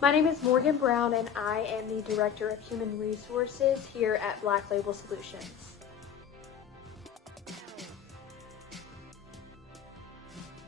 My name is Morgan Brown, and I am the Director of Human Resources here at Black Label Solutions.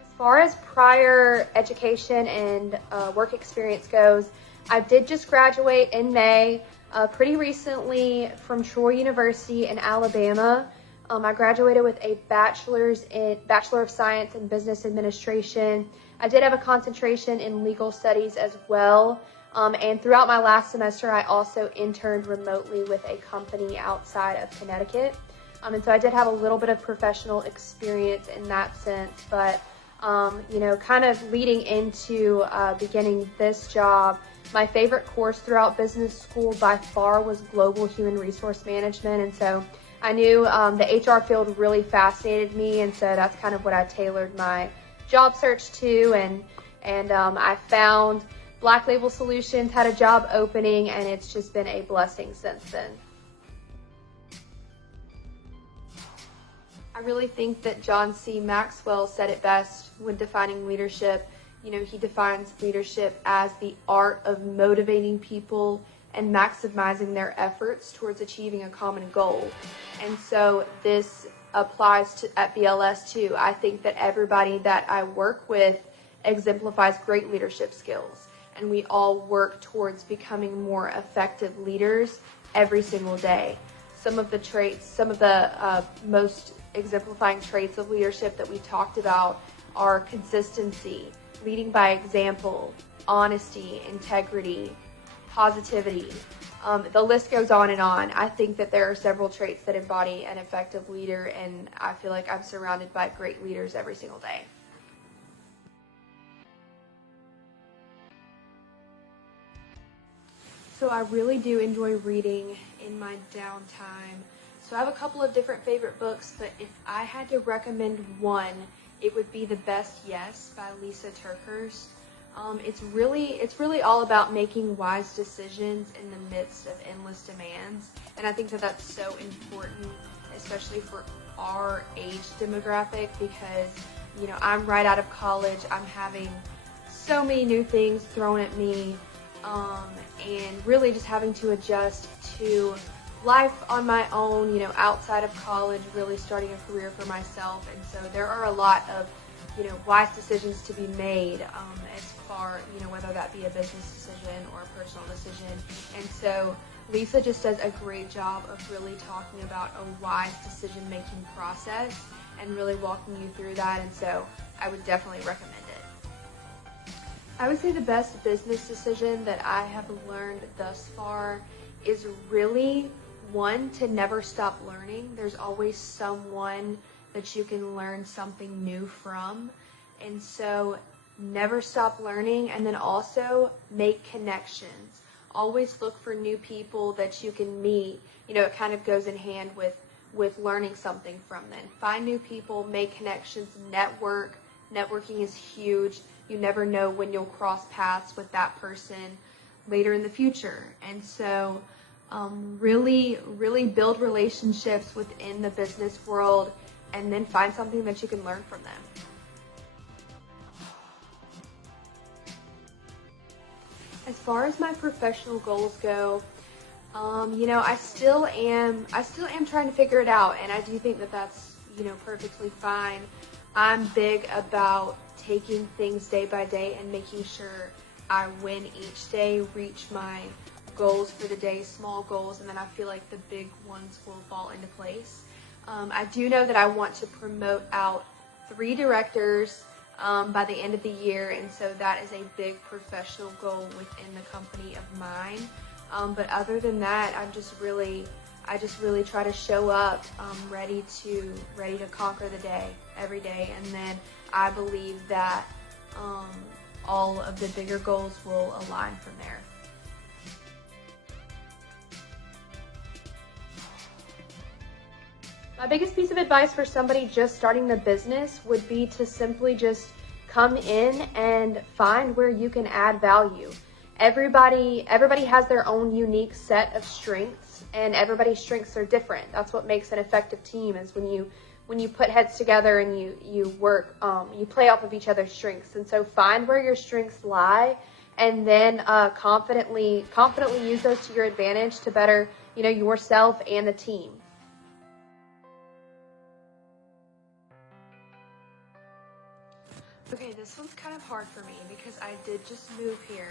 As far as prior education and work experience goes, I did just graduate in May, pretty recently from Troy University in Alabama. I graduated with a Bachelor of Science in Business Administration. I did have a concentration in legal studies as well. And throughout my last semester, I also interned remotely with a company outside of Connecticut. And so I did have a little bit of professional experience in that sense, but kind of leading into beginning this job, my favorite course throughout business school by far was Global Human Resource Management. And so I knew the HR field really fascinated me, and so that's kind of what I tailored my job search to. And I found Black Label Solutions had a job opening, and it's just been a blessing since then. I really think that John C. Maxwell said it best when defining leadership. He defines leadership as the art of motivating people and maximizing their efforts towards achieving a common goal. And so this applies at BLS too. I think that everybody that I work with exemplifies great leadership skills, and we all work towards becoming more effective leaders every single day. Some of the most exemplifying traits of leadership that we talked about are consistency, leading by example, honesty, integrity, positivity. The list goes on and on. I think that there are several traits that embody an effective leader, and I feel like I'm surrounded by great leaders every single day. So I really do enjoy reading in my downtime. So I have a couple of different favorite books, but if I had to recommend one, it would be The Best Yes by Lisa TerKeurst. It's really all about making wise decisions in the midst of endless demands, and I think that that's so important, especially for our age demographic, because I'm right out of college. I'm having so many new things thrown at me, and really just having to adjust to life on my own, outside of college, really starting a career for myself. And so there are a lot of wise decisions to be made, as far, whether that be a business decision or a personal decision. And so Lisa just does a great job of really talking about a wise decision-making process and really walking you through that. And so I would definitely recommend it. I would say the best business decision that I have learned thus far is really, one, to never stop learning. There's always someone that you can learn something new from. And so never stop learning, and then also make connections. Always look for new people that you can meet. It kind of goes in hand with learning something from them. Find new people, make connections, network. Networking is huge. You never know when you'll cross paths with that person later in the future. And so really build relationships within the business world, and then find something that you can learn from them. As far as my professional goals go, I still am trying to figure it out, and I do think that that's, perfectly fine. I'm big about taking things day by day and making sure I win each day, reach my goals for the day, small goals, and then I feel like the big ones will fall into place. I do know that I want to promote out 3 directors by the end of the year, and so that is a big professional goal within the company of mine. But other than that, I just really try to show up ready to conquer the day every day, and then I believe that all of the bigger goals will align from there. My biggest piece of advice for somebody just starting the business would be to simply just come in and find where you can add value. Everybody has their own unique set of strengths, and everybody's strengths are different. That's what makes an effective team, is when you put heads together and you work, you play off of each other's strengths. And so find where your strengths lie and then confidently use those to your advantage to better, yourself and the team. Okay, this one's kind of hard for me because I did just move here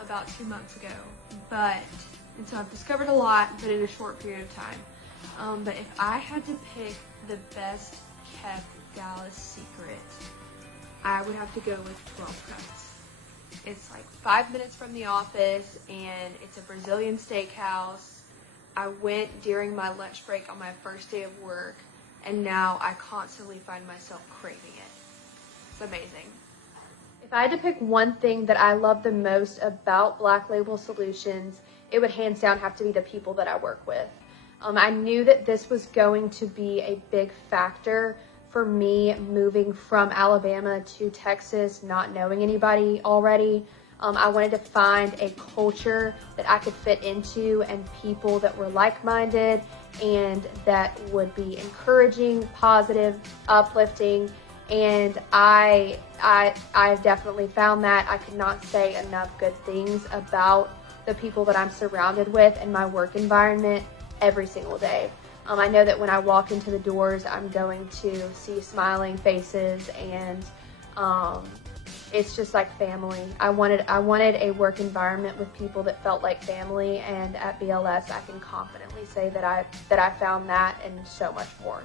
about 2 months ago, and so I've discovered a lot, but in a short period of time. But if I had to pick the best kept Dallas secret, I would have to go with 12 Cuts. It's like 5 minutes from the office, and it's a Brazilian steakhouse. I went during my lunch break on my first day of work, and now I constantly find myself craving it. It's amazing. If I had to pick one thing that I love the most about Black Label Solutions, it would hands down have to be the people that I work with. I knew that this was going to be a big factor for me moving from Alabama to Texas, not knowing anybody already. I wanted to find a culture that I could fit into and people that were like-minded and that would be encouraging, positive, uplifting. And I definitely found that. I could not say enough good things about the people that I'm surrounded with in my work environment every single day. I know that when I walk into the doors, I'm going to see smiling faces, and it's just like family. I wanted a work environment with people that felt like family, and at BLS, I can confidently say that I found that and so much more.